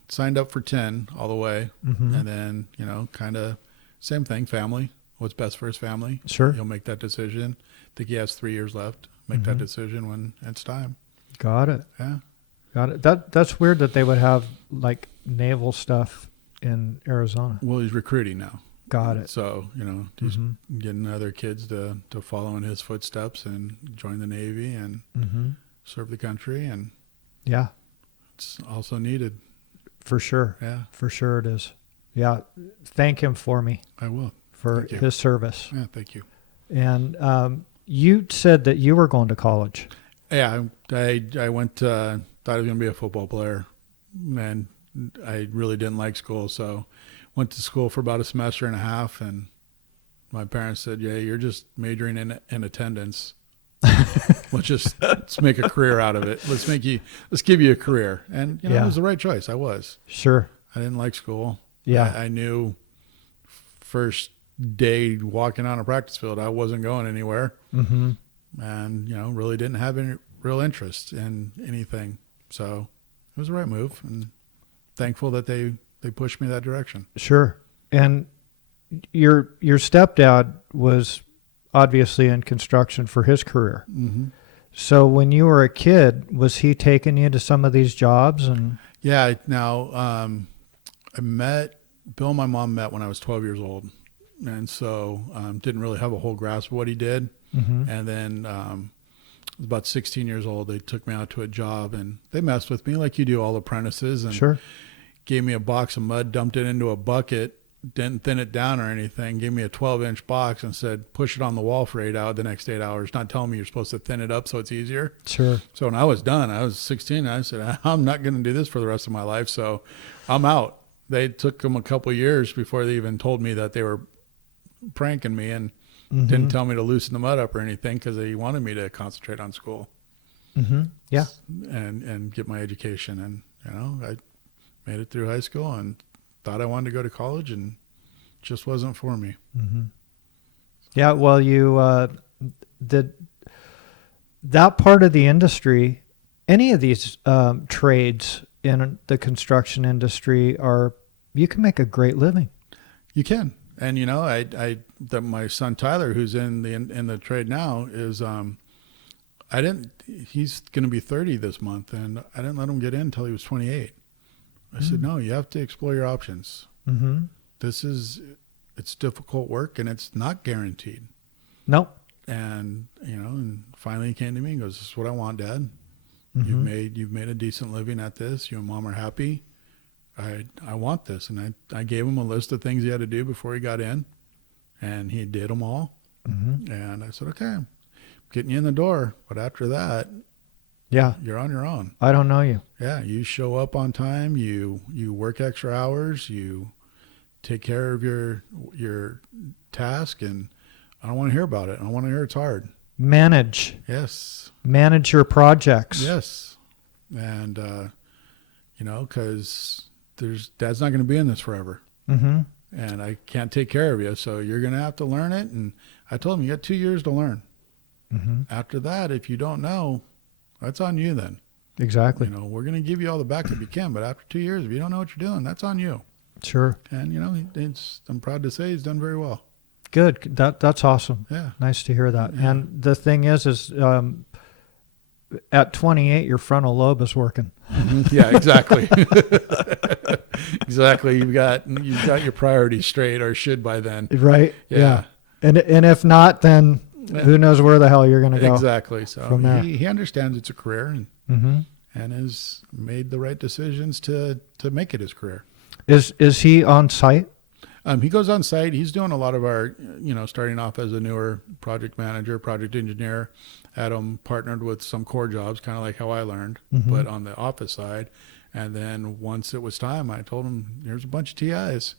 signed up for 10 all the way. Hmm. And then, kind of same thing, family. What's best for his family. Sure. He'll make that decision. I think he has 3 years left. Make that decision when it's time. Got it. Yeah. Got it. That's weird that they would have like naval stuff in Arizona. Well, he's recruiting now. Got it. So, he's getting other kids to follow in his footsteps and join the Navy and Hmm. serve the country. And Yeah, it's also needed. for sure. Yeah, For sure it is. Yeah. Thank him for me I will. for Thank you. his service. Yeah, thank you. And you said that you were going to college. Yeah, I went, thought I was going to be a football player. And I really didn't like school. So went to school for about a semester and a half. And my parents said, "Yeah, you're just majoring in attendance. Let's make a career out of it. Let's give you a career." And it Yeah. was the right choice. I was. Sure. I didn't like school. Yeah. I knew first day walking on a practice field, I wasn't going anywhere, Hmm. and really didn't have any real interest in anything. So it was the right move, and thankful that they pushed me that direction. Sure. And your stepdad was obviously in construction for his career. Mm-hmm. So when you were a kid, was he taking you to some of these jobs? And Yeah. Now, I met Bill and my mom met when I was 12 years old. And so didn't really have a whole grasp of what he did. Mhm. And then I was about 16 years old. They took me out to a job and they messed with me like you do all apprentices, and Sure. gave me a box of mud, dumped it into a bucket, didn't thin it down or anything, gave me a 12-inch box and said, push it on the wall for the next 8 hours, not telling me you're supposed to thin it up so it's easier. Sure. So when I was done, I was 16, and I said, I'm not going to do this for the rest of my life, so I'm out. They took them a couple of years before they even told me that they were pranking me, and didn't tell me to loosen the mud up or anything because they wanted me to concentrate on school Yeah. and get my education. And, I made it through high school and thought I wanted to go to college, and just wasn't for me. Yeah. Well, you that part of the industry, any of these trades in the construction industry you can make a great living. You can. And, you know, my son Tyler, who's in the trade now, is, he's going to be 30 this month, and I didn't let him get in until he was 28. I said, no, you have to explore your options. Mm-hmm. It's difficult work, and it's not guaranteed. Nope. And, you know, and finally he came to me and goes, this is what I want, Dad. Mm-hmm. You've made a decent living at this. You and Mom are happy. I want this. And I gave him a list of things he had to do before he got in, and he did them all. Mm-hmm. And I said, okay, I'm getting you in the door. But after that, Yeah. you're on your own. I don't know you. Yeah. You show up on time. You work extra hours. You take care of your task. And I don't want to hear about it. I don't want to hear it's hard. Manage your projects. Yes. And, you know, because Dad's not going to be in this forever. Mm-hmm. And I can't take care of you. So you're going to have to learn it. And I told him, you got 2 years to learn. Mm-hmm. After that, if you don't know, that's on you then. Exactly. You know, we're going to give you all the backup you can. But after 2 years, if you don't know what you're doing, that's on you. Sure. And, you know, I'm proud to say he's done very well. Good. That's awesome. Yeah. Nice to hear that. Yeah. And the thing is at 28, your frontal lobe is working. Yeah, exactly. Exactly. You've got your priorities straight, or should by then. Right. Yeah. And if not, then who knows where the hell you're going to go. Exactly. So from there. He understands it's a career, Mm-hmm. and has made the right decisions to make it his career. Is he on site? He goes on site. He's doing a lot of our, you know, starting off as a newer project manager, project engineer. Adam partnered with some core jobs, kind of like how I learned, Mm-hmm. but on the office side. And then once it was time, I told him, here's a bunch of TIs.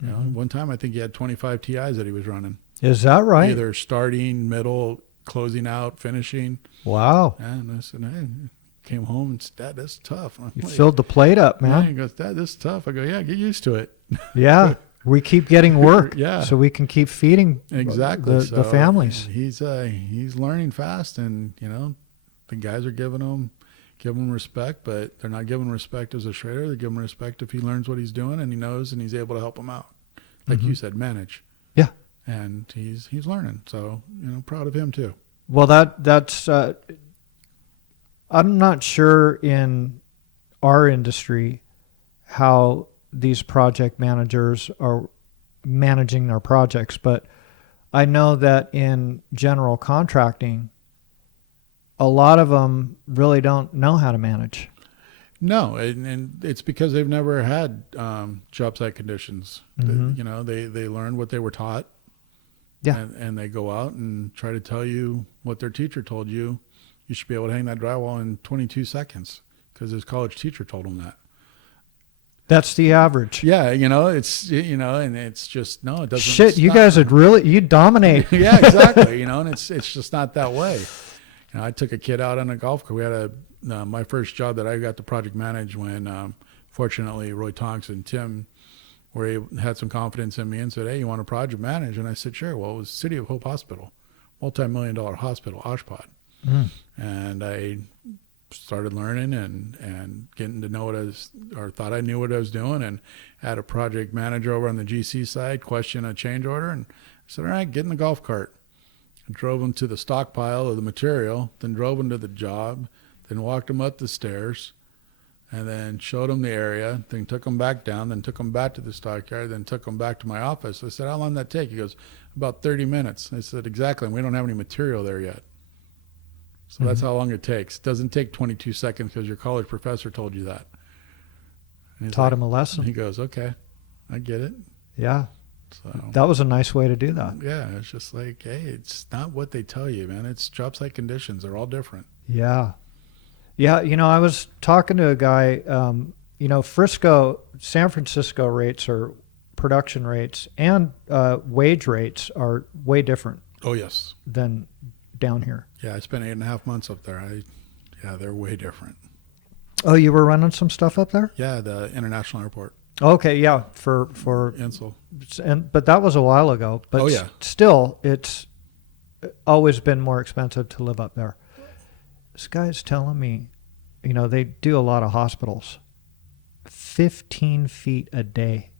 You know, Mm-hmm. one time I think he had 25 TIs that he was running. Is that right? Either starting, middle, closing out, finishing. Wow. And I said, hey, came home and said, Dad, that's tough. I'm You like, filled the plate up, yeah. man. He goes, Dad, this is tough. I go, yeah, get used to it. Yeah. We keep getting work. Yeah. So we can keep feeding Exactly. the families. He's learning fast, and, you know, the guys are giving him respect, but they're not giving respect as a Schrader. They're giving respect if he learns what he's doing and he knows and he's able to help them out. Like Mm-hmm. you said, manage. Yeah. And he's learning. So, you know, proud of him too. Well, that's I'm not sure in our industry how these project managers are managing their projects, but I know that in general contracting, a lot of them really don't know how to manage. No, and it's because they've never had job site conditions. Mm-hmm. You know, they learned what they were taught. Yeah. And they go out and try to tell you what their teacher told you. You should be able to hang that drywall in 22 seconds because his college teacher told them that. That's the average. Yeah, you know, it's, you know, and it's just, no, it doesn't. Shit, you guys you dominate. Yeah, exactly. You know, and it's just not that way. You know, I took a kid out on a golf course. We had my first job that I got to project manage when, fortunately, Roy Tonks and Tim had some confidence in me and said, hey, you want to project manage? And I said, sure. Well, it was City of Hope Hospital, multi-million-dollar hospital, Oshpod. Mm. And I started learning and getting to know or thought I knew what I was doing, and had a project manager over on the GC side question a change order, and I said, all right, get in the golf cart. I drove them to the stockpile of the material, then drove them to the job, then walked them up the stairs, and then showed them the area, then took them back down, then took them back to the stockyard, then took them back to my office. I said, how long did that take? He goes, about 30 minutes. I said, exactly, and we don't have any material there yet. So that's how long it takes. It doesn't take 22 seconds because your college professor told you that. Taught him a lesson. He goes, okay, I get it. Yeah. So That was a nice way to do that. yeah, it's just like, hey, it's not what they tell you, man. It's job site conditions. They're all different. Yeah. Yeah. You know, I was talking to a guy, you know, San Francisco rates or production rates and wage rates are way different Oh, yes. than down here. Yeah, I spent 8.5 months up there. Yeah, they're way different. Oh, you were running some stuff up there? Yeah, the international airport. Okay, yeah, for Insel. but that was a while ago. But Oh, yeah. still, it's always been more expensive to live up there. This guy's telling me, they do a lot of hospitals. 15 feet a day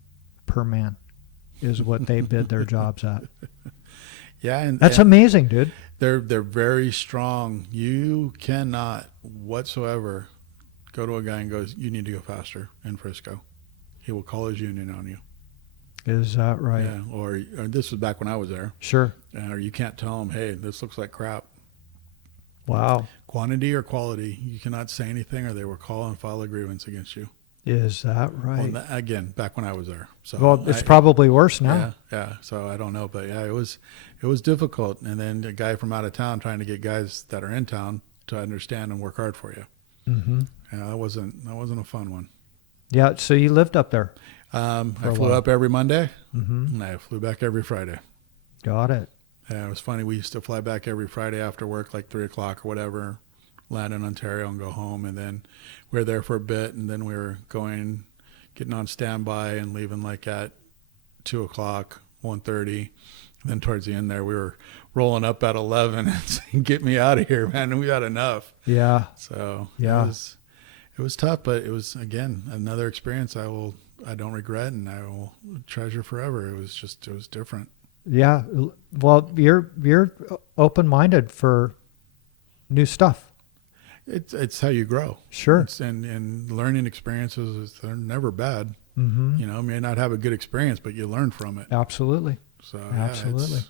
per man is what they bid their jobs at. Yeah, That's amazing, dude. they're very strong. You cannot whatsoever go to a guy and go, "You need to go faster" in Frisco. He will call his union on you. Is that right? Yeah, or this was back when I was there. Sure. Or you can't tell them, "Hey, this looks like crap." Wow. Quantity or quality, you cannot say anything, or they will call and file a grievance against you. Is that Well, right? again, back when I was there. So Well, it's probably worse now. yeah. So I don't know, but yeah, it was difficult. And then a guy from out of town trying to get guys that are in town to understand and work hard for you. Mm-hmm. Yeah, that wasn't a fun one. Yeah. So you lived up there. I a flew while. up every Monday, Mm-hmm. and I flew back every Friday. Got it. Yeah, it was funny. We used to fly back every Friday after work, like 3:00 or whatever, land in Ontario and go home. And then we were there for a bit, and then we were getting on standby and leaving like at 2:00, 1:30. And then towards the end there, we were rolling up at 11 and saying, "Get me out of here, man. We got enough." Yeah. So Yeah. it was tough, but it was, again, another experience I don't regret and I will treasure forever. It was different. Yeah. Well, you're open-minded for new stuff. It's how you grow. Sure. And learning experiences, they're never bad. Mm-hmm. You know, may not have a good experience, but you learn from it. Absolutely. So Absolutely.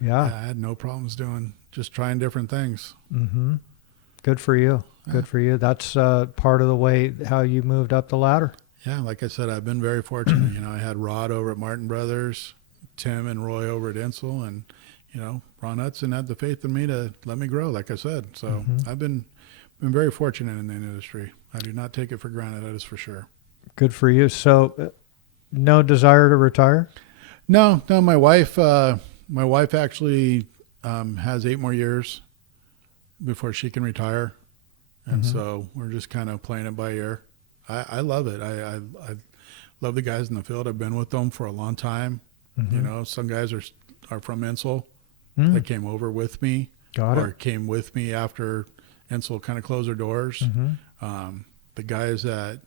yeah, Yeah. I had no problems just trying different things. Mm-hmm. Good for you. Yeah. Good for you. That's part of the way how you moved up the ladder. Yeah, like I said, I've been very fortunate. You know, I had Rod over at Martin Brothers, Tim and Roy over at Insel, and Ron Hudson had the faith in me to let me grow, like I said. So Mm-hmm. I've been very fortunate in the industry. I do not take it for granted, that is for sure. Good for you. So, no desire to retire? No, my wife actually has 8 more years before she can retire. And Mhm. so we're just kind of playing it by ear. I love it. I love the guys in the field. I've been with them for a long time. Mhm. You know, some guys are from Insel. Mm. That came over with me, Got or it. came with me after Insel kind of closed their doors. Mm-hmm. The guys at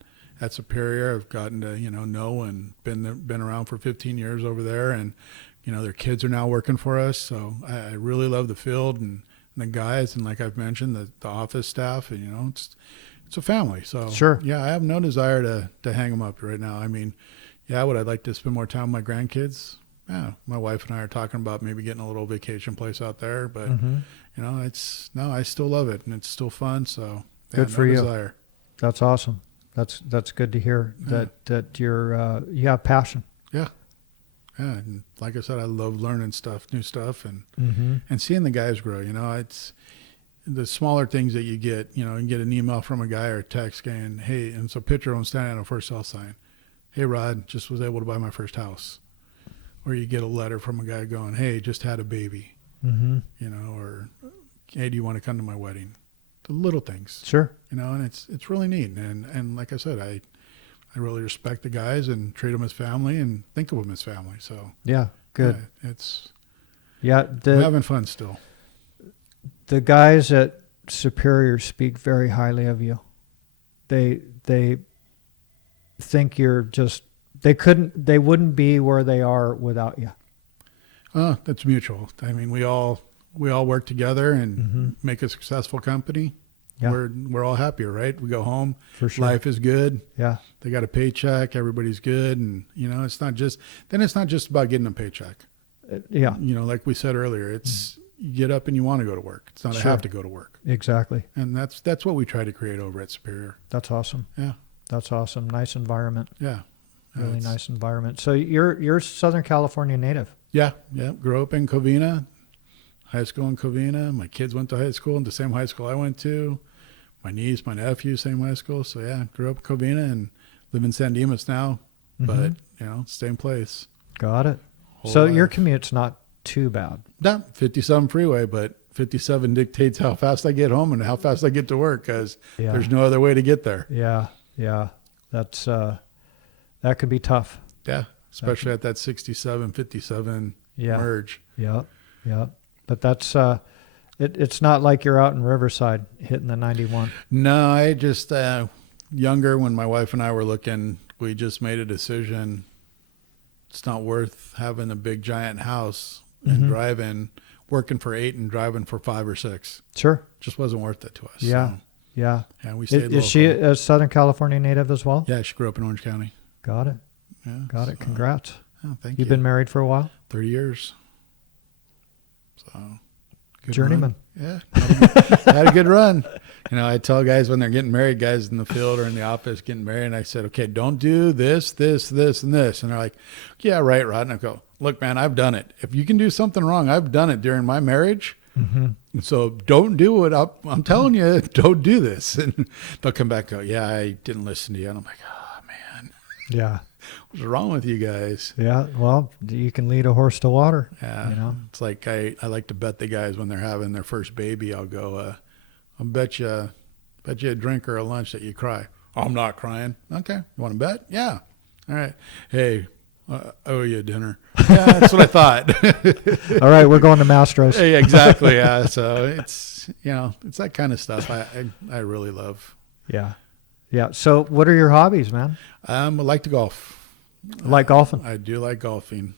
Superior have gotten to know and been around for 15 years over there, and their kids are now working for us. So I really love the field and the guys, and like I've mentioned, the office staff, and it's a family. So Sure. yeah, I have no desire to hang them up right now. I mean, yeah, would I like to spend more time with my grandkids? Yeah, my wife and I are talking about maybe getting a little vacation place out there, but Mm-hmm. I still love it and it's still fun. So yeah, Good for no you. desire. That's awesome. That's good to hear that you have passion. Yeah, and like I said, I love learning new stuff, and Mm-hmm. and seeing the guys grow. It's the smaller things that you get. You can get an email from a guy or a text saying, "Hey," and it's a picture of him standing on a for sale sign. "Hey, Rod, just was able to buy my first house." Or you get a letter from a guy going, "Hey, just had a baby," Mm-hmm. or "Hey, do you want to come to my wedding?" The little things, Sure. and it's really neat. And like I said, I really respect the guys and treat them as family and think of them as family. So Yeah. Good. yeah, Yeah. I'm having fun still. The guys at Superior speak very highly of you. They think you're just they wouldn't be where they are without you. That's mutual. I mean, we all work together and Mm-hmm. make a successful company. Yeah. We're all happier, right? We go home, For sure. life is good. Yeah. They got a paycheck, everybody's good, and it's not just about getting a paycheck. Yeah. Like we said earlier, it's you get up and you want to go to work. It's not a Sure. have to go to work. Exactly. And that's what we try to create over at Superior. That's awesome. Yeah. That's awesome. Nice environment. Yeah. Really It's- nice environment. So you're Southern California native. Yeah. Grew up in Covina, high school in Covina. My kids went to high school in the same high school I went to. My niece, my nephew, same high school. So yeah, grew up in Covina and live in San Dimas now, but same place. Got it. Whole So your life. commute's not too bad. Not 57 freeway, but 57 dictates how fast I get home and how fast I get to work because Yeah. there's no other way to get there. Yeah. Yeah. That's that could be tough. Yeah, especially at that 67, 57 Yeah. merge. Yeah. Yeah. But that's It's not like you're out in Riverside hitting the 91. No, I just, younger, when my wife and I were looking, we just made a decision. It's not worth having a big giant house and driving, working for 8 and driving for 5 or 6. Sure. Just wasn't worth it to us. Yeah. So, Yeah. yeah, we stayed local. Is she a Southern California native as well? Yeah, she grew up in Orange County. Got it. Yeah, Got it. Congrats. Oh, thank you. You've been married for a while? 30 years. So, good Journeyman. run. Yeah. Had a good run. You know, I tell guys when they're getting married, guys in the field or in the office getting married, and I said, okay, don't do this, this, this, and this. And they're like, yeah, right, Rod. And I go, look, man, I've done it. If you can do something wrong, I've done it during my marriage. And so don't do it. I'm telling you, don't do this. And they'll come back and go, yeah, I didn't listen to you. And I'm like, oh, man, Yeah. what's wrong with you guys? Yeah. Well, you can lead a horse to water. Yeah. You know? It's like I like to bet the guys when they're having their first baby. I'll go, I'll bet you a drink or a lunch that you cry. Oh, I'm not crying. Okay. You want to bet? Yeah. All right. Hey, I owe you a dinner. Yeah, that's what I thought. All right. We're going to Mastro's. Hey, exactly. Yeah. So it's, you know, it's that kind of stuff I really love. Yeah. Yeah. So what are your hobbies, man? I like to golf. Like golfing? I do like golfing.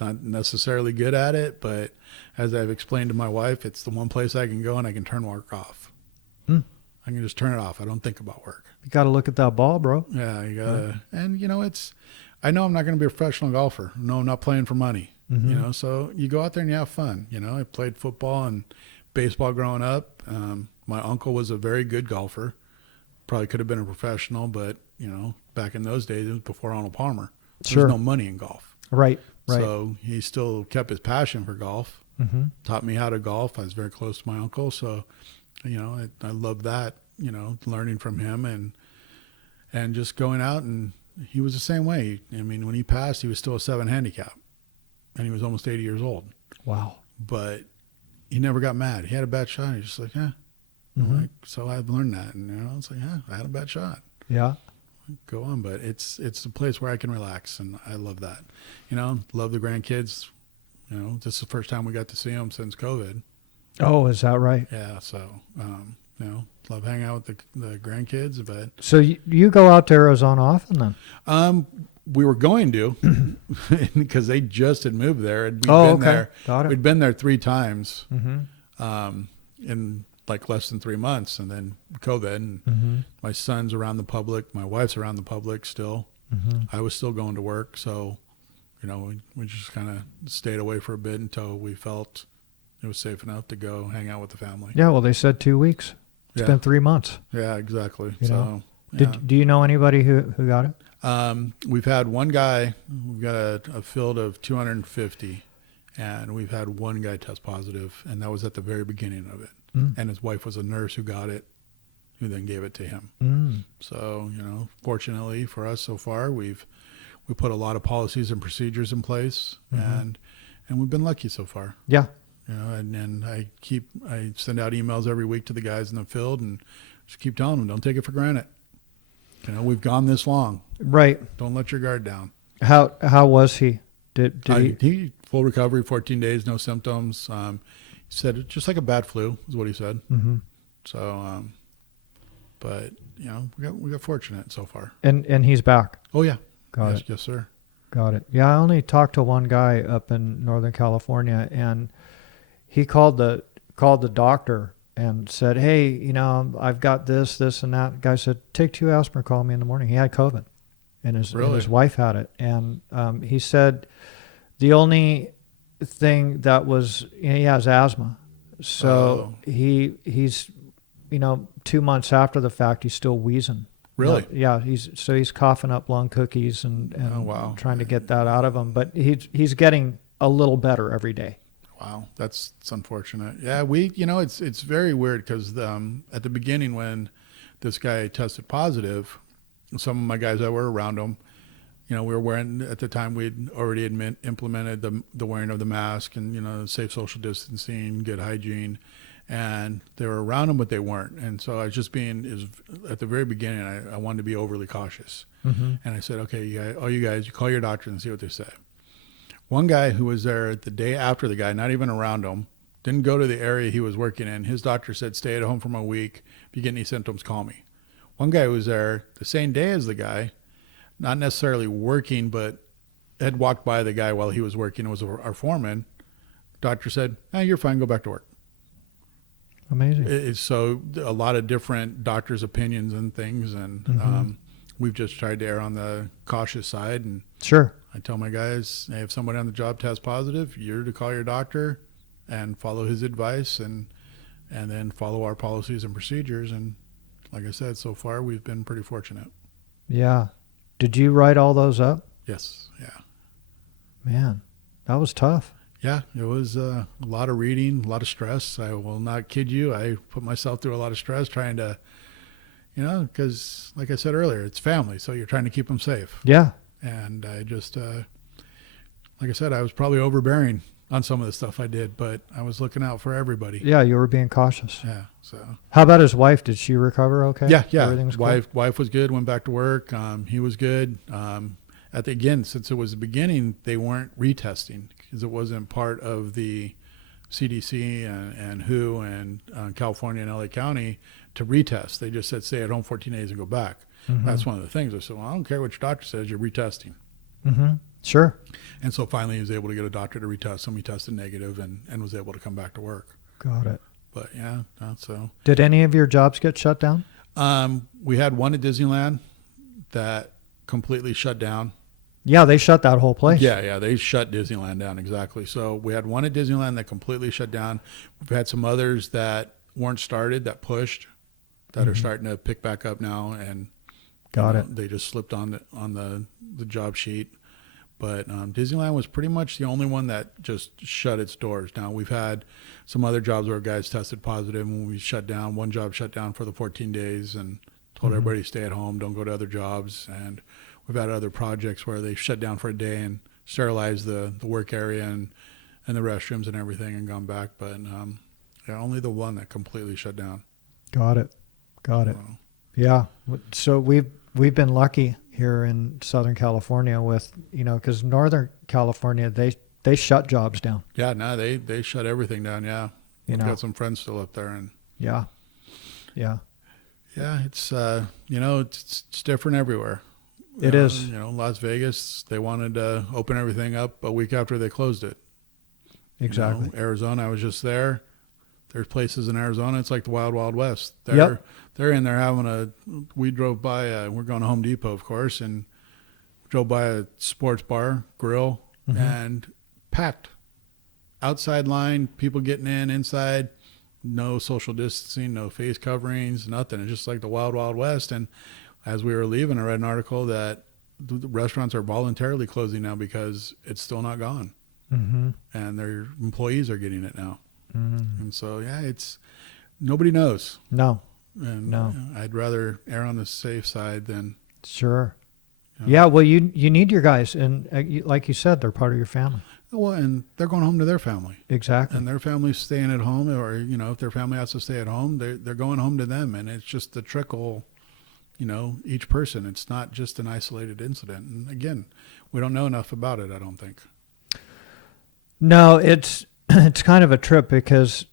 Not necessarily good at it, but as I've explained to my wife, it's the one place I can go and I can turn work off. I can just turn it off. I don't think about work. You got to look at that ball, bro. Yeah, you gotta, and you know, I know I'm not going to be a professional golfer. No, I'm not playing for money. You know, so you go out there and you have fun. You know, I played football and baseball growing up. My uncle was a very good golfer. Probably could have been a professional, but you know, back in those days, it was before Arnold Palmer. There was no money in golf. Right. Right. So he still kept his passion for golf. Taught me how to golf. I was very close to my uncle, so you know, I love that. You know, learning from him and just going out, and he was the same way. I mean, when he passed, he was still a 7 handicap, and he was almost 80 years old. Wow. But he never got mad. He had a bad shot. He's just like, yeah. Like, so I've learned that, and you know, it's like, yeah, I had a bad shot. Yeah. Go on, but it's a place where I can relax, and I love that. You know, love the grandkids. You know, this is the first time we got to see them since COVID. Oh, is that right? Yeah, so you know, love hanging out with the grandkids. But So you go out to Arizona often then? we were going to because they just had moved there, and we'd Oh, been okay. there. Got it. We'd been there 3 times in like less than 3 months, and then COVID. And my son's around the public, my wife's around the public still. I was still going to work, so you know, we just kind of stayed away for a bit until we felt it was safe enough to go hang out with the family. Yeah. Well, they said 2 weeks. It's been 3 months. Yeah, exactly. You so, know? yeah. Do you know anybody who got it? We've had one guy. We've got a field of 250, and we've had one guy test positive, and that was at the very beginning of it. And his wife was a nurse who got it, who then gave it to him. So, you know, fortunately for us so far, we put a lot of policies and procedures in place, and we've been lucky so far. Yeah. You know, and I send out emails every week to the guys in the field and just keep telling them, don't take it for granted. You know, we've gone this long. Right. Don't let your guard down. How was he? Did he full recovery, 14 days, no symptoms. He said it just like a bad flu is what he said. So, but you know, we got fortunate so far. And he's back. Oh yeah. Got yes, it. Yes, sir. Got it. Yeah, I only talked to one guy up in Northern California, and he called the doctor and said, "Hey, you know, I've got this, and that." The guy said, "Take 2 aspirin. Call me in the morning." He had COVID, and his wife had it, and he said the only thing that was, you know, he has asthma, so he's, you know, 2 months after the fact, he's still wheezing. Really? Yeah, he's coughing up lung cookies and trying to get that out of him, but he's getting a little better every day. Wow, that's unfortunate. Yeah, it's very weird because at the beginning when this guy tested positive, some of my guys that were around him, you know, we were wearing, at the time we'd already implemented the wearing of the mask and, you know, safe social distancing, good hygiene, and they were around him, but they weren't. And so I was just at the very beginning, I wanted to be overly cautious. And I said, okay, you guys, you call your doctor and see what they say. One guy who was there the day after the guy, not even around him, Didn't go to the area he was working in. His doctor said, stay at home for a week. If you get any symptoms, call me. One guy was there the same day as the guy, not necessarily working, but had walked by the guy while he was working. It was our foreman. Doctor said, you're fine. Go back to work. Amazing. So a lot of different doctors' opinions and things. And we've just tried to err on the cautious side. And Sure. I tell my guys, hey, if somebody on the job tests positive, you're to call your doctor and follow his advice and then follow our policies and procedures. And like I said, so far we've been pretty fortunate. Yeah. Did you write all those up? Yes. Yeah. Man, that was tough. Yeah, it was a lot of reading, a lot of stress. I will not kid you. I put myself through a lot of stress trying to, because like I said earlier, it's family. So you're trying to keep them safe. Yeah. And I just, like I said, I was probably overbearing on some of the stuff I did, but I was looking out for everybody. Yeah, you were being cautious. Yeah. So. How about his wife? Did she recover okay? Yeah. Everything's cool? Wife was good. Went back to work. He was good. Again, since it was the beginning, they weren't retesting because it wasn't part of the CDC and WHO and California and LA County to retest. They just said stay at home 14 days and go back. That's one of the things. I said, well, I don't care what your doctor says, you're retesting. Sure. And so finally he was able to get a doctor to retest him. He tested negative and was able to come back to work. Got it. But yeah, so. Did any of your jobs get shut down? We had one at Disneyland that completely shut down. Yeah, they shut that whole place. Yeah, they shut Disneyland down, exactly. So we had one at Disneyland that completely shut down. We've had some others that weren't started, that pushed, that are starting to pick back up now, and Got it. they just slipped on the job sheet. But Disneyland was pretty much the only one that just shut its doors. Now, we've had some other jobs where guys tested positive and we shut down. One job shut down for the 14 days and told everybody to stay at home, don't go to other jobs. And we've had other projects where they shut down for a day and sterilized the work area and the restrooms and everything and gone back. But only the one that completely shut down. Got it. So, Yeah. So we've been lucky here in Southern California with, because Northern California, they shut jobs down. Yeah, no, they shut everything down. Yeah. We've got some friends still up there. And Yeah. yeah, it's, it's different everywhere. It is. Las Vegas, they wanted to open everything up a week after they closed it. Exactly. Arizona, I was just there. There's places in Arizona, it's like the Wild Wild West. They're in there having we drove by, we're going to Home Depot, of course, and drove by a sports bar, grill, and packed. Outside line, people getting inside, no social distancing, no face coverings, nothing. It's just like the Wild Wild West. And as we were leaving, I read an article that the restaurants are voluntarily closing now because it's still not gone. And their employees are getting it now. And so, it's nobody knows. No. And I'd rather err on the safe side than. Sure. Yeah. Well, you need your guys. And like you said, they're part of your family. Well, and they're going home to their family. Exactly. And their family's staying at home, or, if their family has to stay at home, they're going home to them. And it's just the trickle, each person. It's not just an isolated incident. And again, we don't know enough about it, I don't think. No, it's kind of a trip because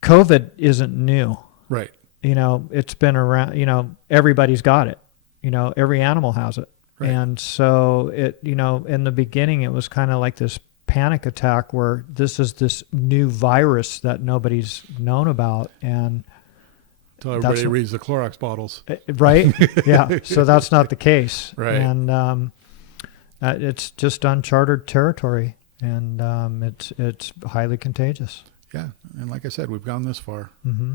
COVID isn't new. Right. It's been around, everybody's got it. Every animal has it. Right. And so in the beginning, it was kind of like this panic attack where this is this new virus that nobody's known about. And until everybody reads the Clorox bottles. Right. Yeah. So that's not the case. Right. And it's just uncharted territory. And it's highly contagious. Yeah, and like I said, we've gone this far.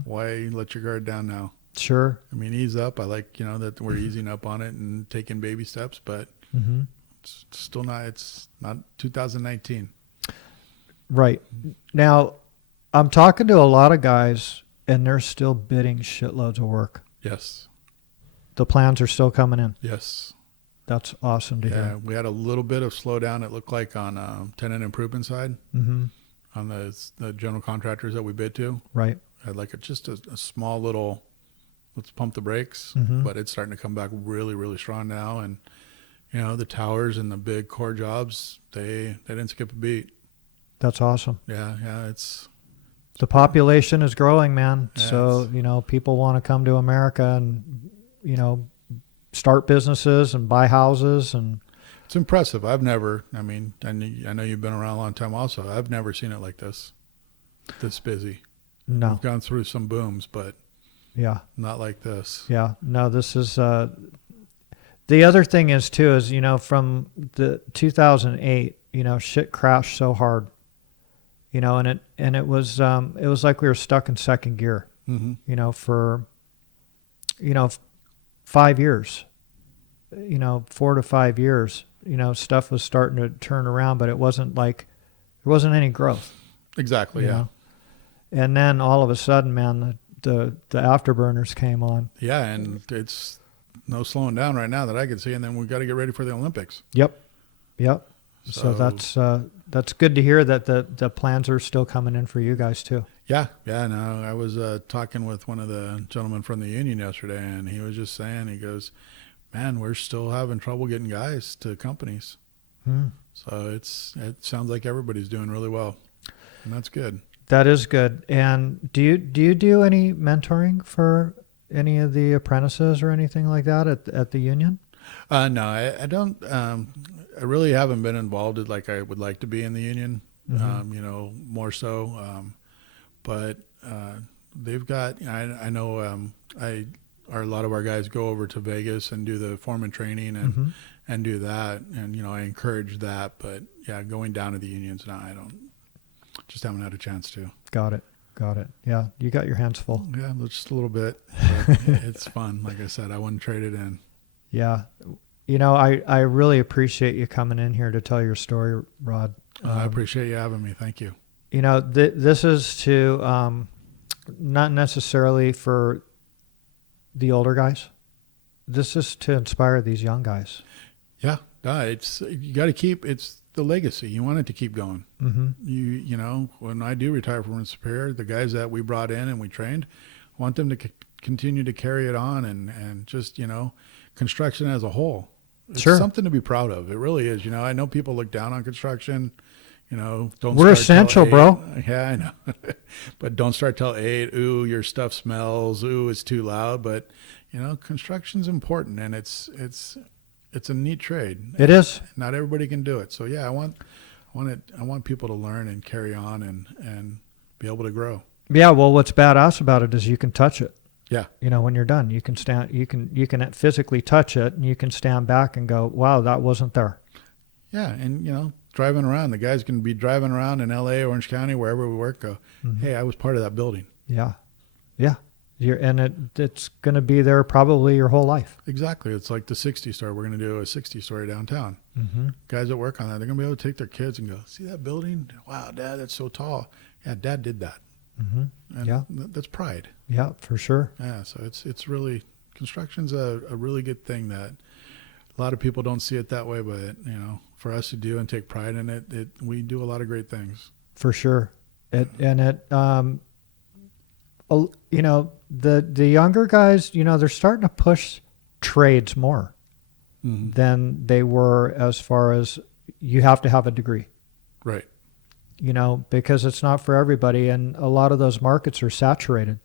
Why let your guard down now? Sure. I mean, ease up. I like, that we're easing up on it and taking baby steps, but it's still not, it's not 2019. Right. Now, I'm talking to a lot of guys, and they're still bidding shitloads of work. Yes. The plans are still coming in. Yes. That's awesome to hear. Yeah, we had a little bit of slowdown, it looked like, on tenant improvement side. On the general contractors that we bid to. Right. Had like just a small little, let's pump the brakes, but it's starting to come back really, really strong now. And, the towers and the big core jobs, they didn't skip a beat. That's awesome. Yeah, it's The population is growing, man. Yeah, So, people want to come to America and, start businesses and buy houses. And it's impressive. I know you've been around a long time also. I've never seen it like this busy. no, We've gone through some booms, but yeah, not like this. yeah. No, this is, the other thing is too, is, from the 2008, shit crashed so hard, and it was like we were stuck in second gear, for, 5 years, 4 to 5 years, stuff was starting to turn around, but it wasn't like, there wasn't any growth. Exactly. you Yeah. know? And then all of a sudden, man, the afterburners came on. Yeah. And it's no slowing down right now that I can see. And then we've got to get ready for the Olympics. Yep. So that's good to hear that the plans are still coming in for you guys too. Yeah. No, I was talking with one of the gentlemen from the union yesterday, and he was just saying, he goes, man, we're still having trouble getting guys to companies. So it sounds like everybody's doing really well, and that's good. That is good. And do you do any mentoring for any of the apprentices or anything like that at the union? No, I don't. I really haven't been involved like I would like to be in the union. More so. But they've got. I know. A lot of our guys go over to Vegas and do the foreman training and do that, and I encourage that. But yeah, going down to the unions now, I don't. Just haven't had a chance to. Got it. Yeah, you got your hands full. Yeah, just a little bit. But it's fun. Like I said, I wouldn't trade it in. Yeah. I really appreciate you coming in here to tell your story, Rod. I appreciate you having me. Thank you. This is to not necessarily for the older guys. This is to inspire these young guys. Yeah, it's you got to keep. It's the legacy. You want it to keep going. When I do retire from Superior, the guys that we brought in and we trained, I want them to continue to carry it on and just construction as a whole. It's something to be proud of. It really is. I know people look down on construction. We're essential, bro. Yeah, I know. But don't start till 8. Ooh, your stuff smells. Ooh, it's too loud. But construction's important, and it's a neat trade. It is. Not everybody can do it. So yeah, I want people to learn and carry on and be able to grow. Yeah. Well, what's badass about it is you can touch it. Yeah. When you're done, you can stand. You can physically touch it, and you can stand back and go, "Wow, that wasn't there." Yeah, and driving around, the guys can be driving around in L.A., Orange County, wherever we work. Go, hey, I was part of that building. Yeah. It's going to be there probably your whole life. Exactly. It's like the 60 story. We're going to do a 60 story downtown. Guys that work on that, they're going to be able to take their kids and go, see that building? Wow, Dad, that's so tall. Yeah, Dad did that. And that's pride. Yeah, for sure. Yeah, so it's really, construction's a really good thing that a lot of people don't see it that way, but for us to do and take pride in it, we do a lot of great things. For sure. The younger guys, they're starting to push trades more than they were, as far as you have to have a degree. Right. Because it's not for everybody, and a lot of those markets are saturated,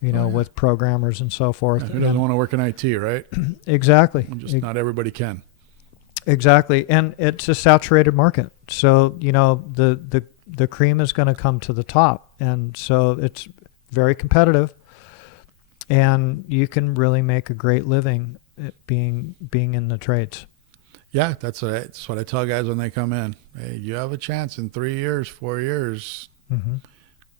with programmers and so forth. Yeah, who doesn't want to work in IT, right? Exactly. Just not everybody can. Exactly. And it's a saturated market. So, the cream is going to come to the top. And so it's very competitive, and you can really make a great living being in the trades. Yeah, that's what I tell guys when they come in. Hey, you have a chance in 3 years, 4 years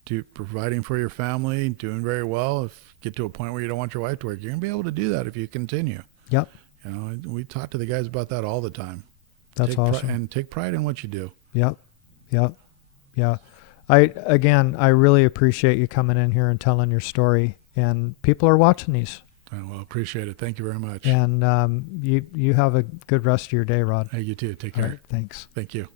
to providing for your family, doing very well. If you get to a point where you don't want your wife to work, you're going to be able to do that if you continue. Yep. We talk to the guys about that all the time. That's awesome. And take pride in what you do. Yep. Yeah. I really appreciate you coming in here and telling your story, and people are watching these. Well, appreciate it. Thank you very much. And you have a good rest of your day, Rod. Hey, you too. Take care. All right, thanks. Thank you.